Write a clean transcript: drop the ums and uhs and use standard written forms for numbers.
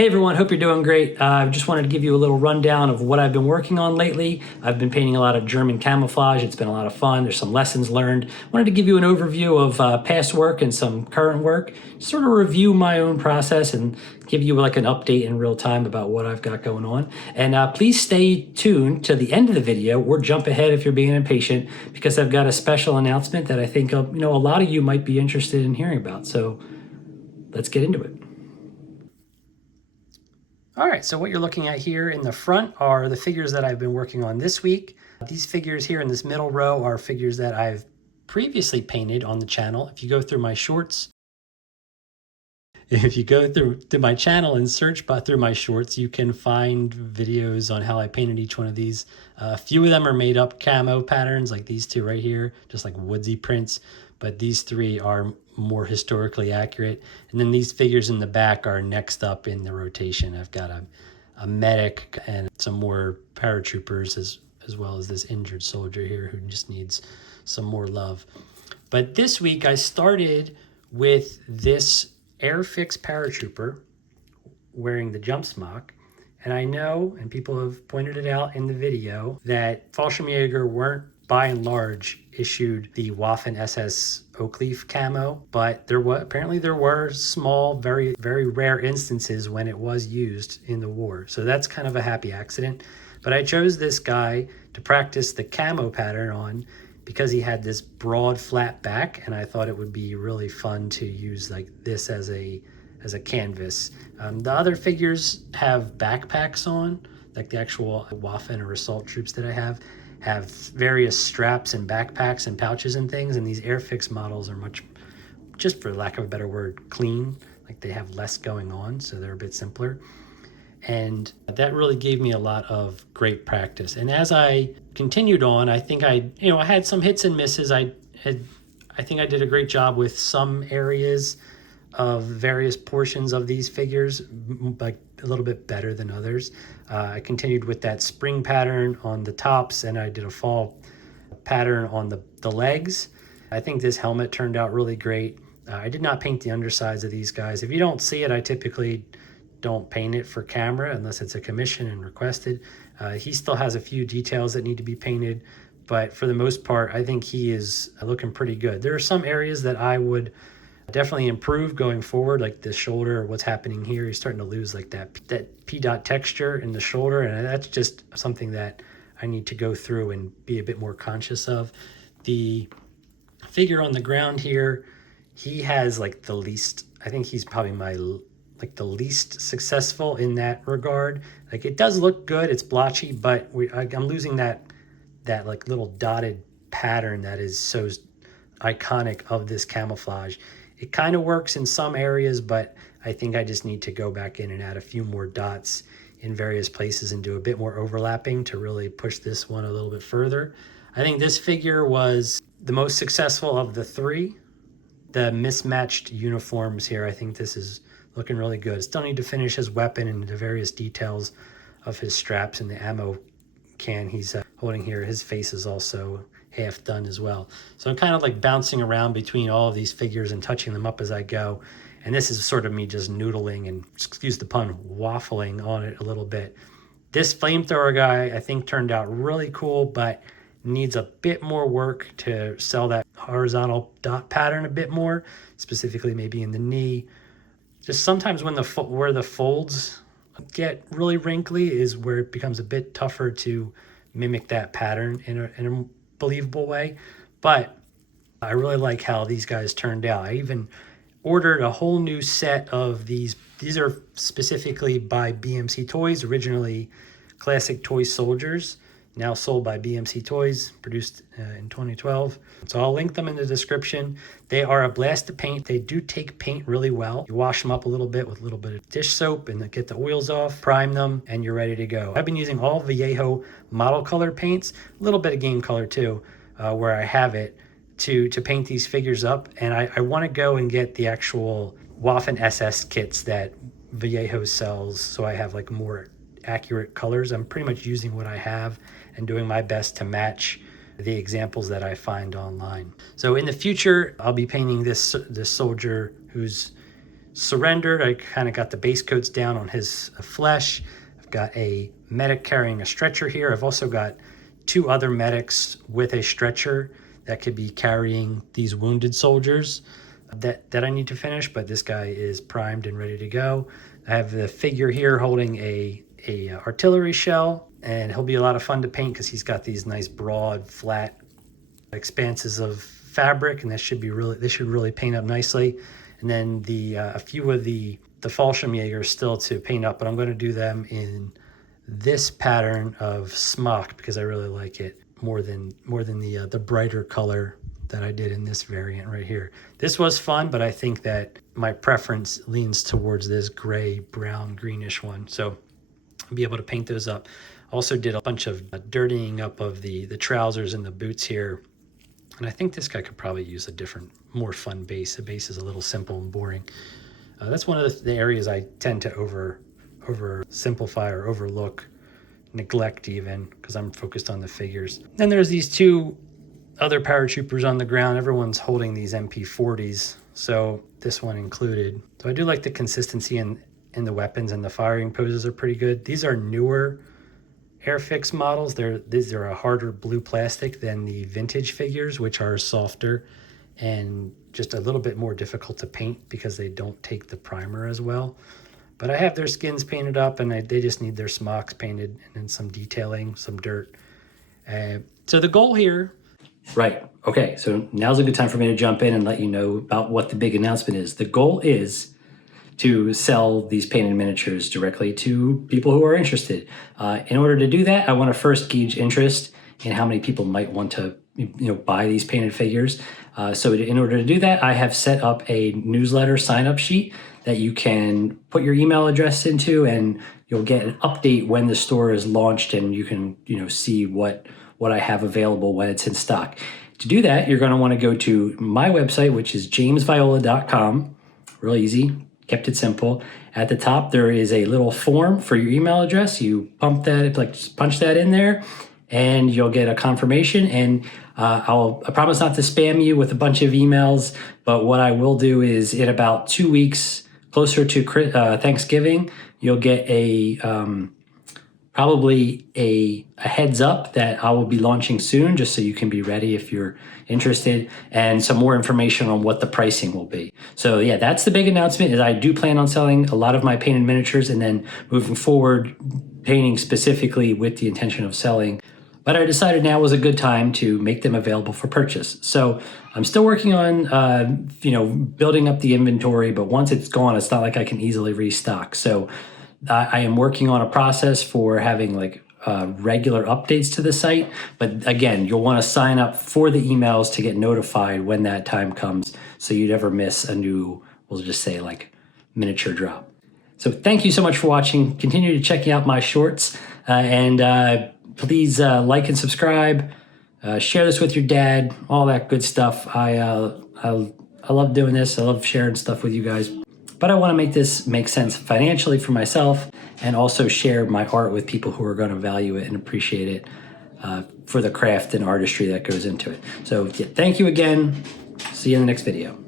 Hey everyone, hope you're doing great. I just wanted to give you a little rundown of what I've been working on lately. I've been painting a lot of German camouflage. It's been a lot of fun. There's some lessons learned. Wanted to give you an overview of past work and some current work. Sort of review my own process and give you like an update in real time about what I've got going on. And please stay tuned to the end of the video or jump ahead if you're being impatient, because I've got a special announcement that I think a lot of you might be interested in hearing about. So let's get into it. All right, so what you're looking at here in the front are the figures that I've been working on this week. These figures here in this middle row are figures that I've previously painted on the channel. If you go through my shorts, if you go through to my channel and search through my shorts, you can find videos on how I painted each one of these. A few of them are made up camo patterns, like these two right here, just like woodsy prints. But these three are more historically accurate. And then these figures in the back are next up in the rotation. I've got a medic and some more paratroopers as well as this injured soldier here who just needs some more love. But this week I started with this Airfix paratrooper wearing the jump smock. And I know, and people have pointed it out in the video, that Fallschirmjäger weren't by and large issued the Waffen SS Oakleaf camo, but apparently there were small, very, very rare instances when it was used in the war. So that's kind of a happy accident. But I chose this guy to practice the camo pattern on because he had this broad, flat back, and I thought it would be really fun to use like this as a canvas. The other figures have backpacks on, like the actual Waffen or assault troops that I have various straps and backpacks and pouches and things, and these Airfix models are much, just for lack of a better word, clean. Like they have less going on, so they're a bit simpler. And that really gave me a lot of great practice. And as I continued on, I think I had some hits and misses. I think I did a great job with some areas of various portions of these figures, like a little bit better than others. I continued with that spring pattern on the tops, and I did a fall pattern on the legs. I think this helmet turned out really great. I did not paint the undersides of these guys. If you don't see it, I typically don't paint it for camera unless it's a commission and requested. He still has a few details that need to be painted, but for the most part, I think he is looking pretty good. There are some areas that I would definitely improve going forward, like the shoulder, what's happening here. He's starting to lose like that P-dot texture in the shoulder, and that's just something that I need to go through and be a bit more conscious of. The figure on the ground here, he has like the least, I think he's probably the least successful in that regard. Like it does look good, it's blotchy, but I'm losing that like little dotted pattern that is so iconic of this camouflage. It kind of works in some areas, but I think I just need to go back in and add a few more dots in various places and do a bit more overlapping to really push this one a little bit further. I think this figure was the most successful of the three. The mismatched uniforms here, I think this is looking really good. Still need to finish his weapon and the various details of his straps and the ammo can he's holding here. His face is also half done as well. So I'm kind of like bouncing around between all of these figures and touching them up as I go. And this is sort of me just noodling and, excuse the pun, waffling on it a little bit. This flamethrower guy I think turned out really cool, but needs a bit more work to sell that horizontal dot pattern a bit more, specifically maybe in the knee. Just sometimes when where the folds get really wrinkly is where it becomes a bit tougher to mimic that pattern in a believable way. But I really like how these guys turned out. I even ordered a whole new set of these. These are specifically by BMC Toys, originally Classic Toy Soldiers, now sold by BMC Toys, produced in 2012. So I'll link them in the description. They are a blast to paint. They do take paint really well. You wash them up a little bit with a little bit of dish soap and then get the oils off, prime them, and you're ready to go. I've been using all Vallejo model color paints, a little bit of game color too, where I have it, to paint these figures up. And I want to go and get the actual Waffen SS kits that Vallejo sells, so I have like more accurate colors. I'm pretty much using what I have and doing my best to match the examples that I find online. So in the future, I'll be painting this soldier who's surrendered. I kind of got the base coats down on his flesh. I've got a medic carrying a stretcher here. I've also got 2 other medics with a stretcher that could be carrying these wounded soldiers that I need to finish, but this guy is primed and ready to go. I have the figure here holding a artillery shell, and he'll be a lot of fun to paint because he's got these nice broad flat expanses of fabric, and this should really paint up nicely. And then a few of the Fallschirmjäger still to paint up, but I'm going to do them in this pattern of smock because I really like it more than the brighter color that I did in this variant right here. This was fun, but I think that my preference leans towards this gray, brown, greenish one. So I'll be able to paint those up. Also did a bunch of dirtying up of the trousers and the boots here. And I think this guy could probably use a different, more fun base. The base is a little simple and boring. That's one of the areas I tend to over simplify or overlook, neglect even, because I'm focused on the figures. Then there's these 2 other paratroopers on the ground. Everyone's holding these MP40s, so this one included. So I do like the consistency in the weapons, and the firing poses are pretty good. These are newer Airfix models. These are a harder blue plastic than the vintage figures, which are softer and just a little bit more difficult to paint because they don't take the primer as well. But I have their skins painted up, and they just need their smocks painted and then some detailing, some dirt. So the goal here... Right. Okay, so now's a good time for me to jump in and let you know about what the big announcement is. The goal is to sell these painted miniatures directly to people who are interested. In order to do that, I want to first gauge interest in how many people might want to buy these painted figures. So in order to do that, I have set up a newsletter sign-up sheet that you can put your email address into, and you'll get an update when the store is launched, and you can see what I have available when it's in stock. To do that, you're going to want to go to my website, which is jamesviola.com. Real easy, kept it simple. At the top, there is a little form for your email address. You punch that in there, and you'll get a confirmation. And I promise not to spam you with a bunch of emails, but what I will do is in about 2 weeks, closer to Thanksgiving, you'll get probably a heads up that I will be launching soon, just so you can be ready if you're interested, and some more information on what the pricing will be. So yeah, that's the big announcement, is I do plan on selling a lot of my painted miniatures, and then moving forward, painting specifically with the intention of selling. But I decided now was a good time to make them available for purchase. So I'm still working on, building up the inventory, but once it's gone, it's not like I can easily restock. So I am working on a process for having regular updates to the site. But again, you'll want to sign up for the emails to get notified when that time comes, so you never miss a new, we'll just say miniature drop. So thank you so much for watching. Continue to check out my shorts, and please like and subscribe. Share this with your dad, all that good stuff. I love doing this. I love sharing stuff with you guys. But I want to make this make sense financially for myself, and also share my art with people who are going to value it and appreciate it for the craft and artistry that goes into it. So yeah, thank you again. See you in the next video.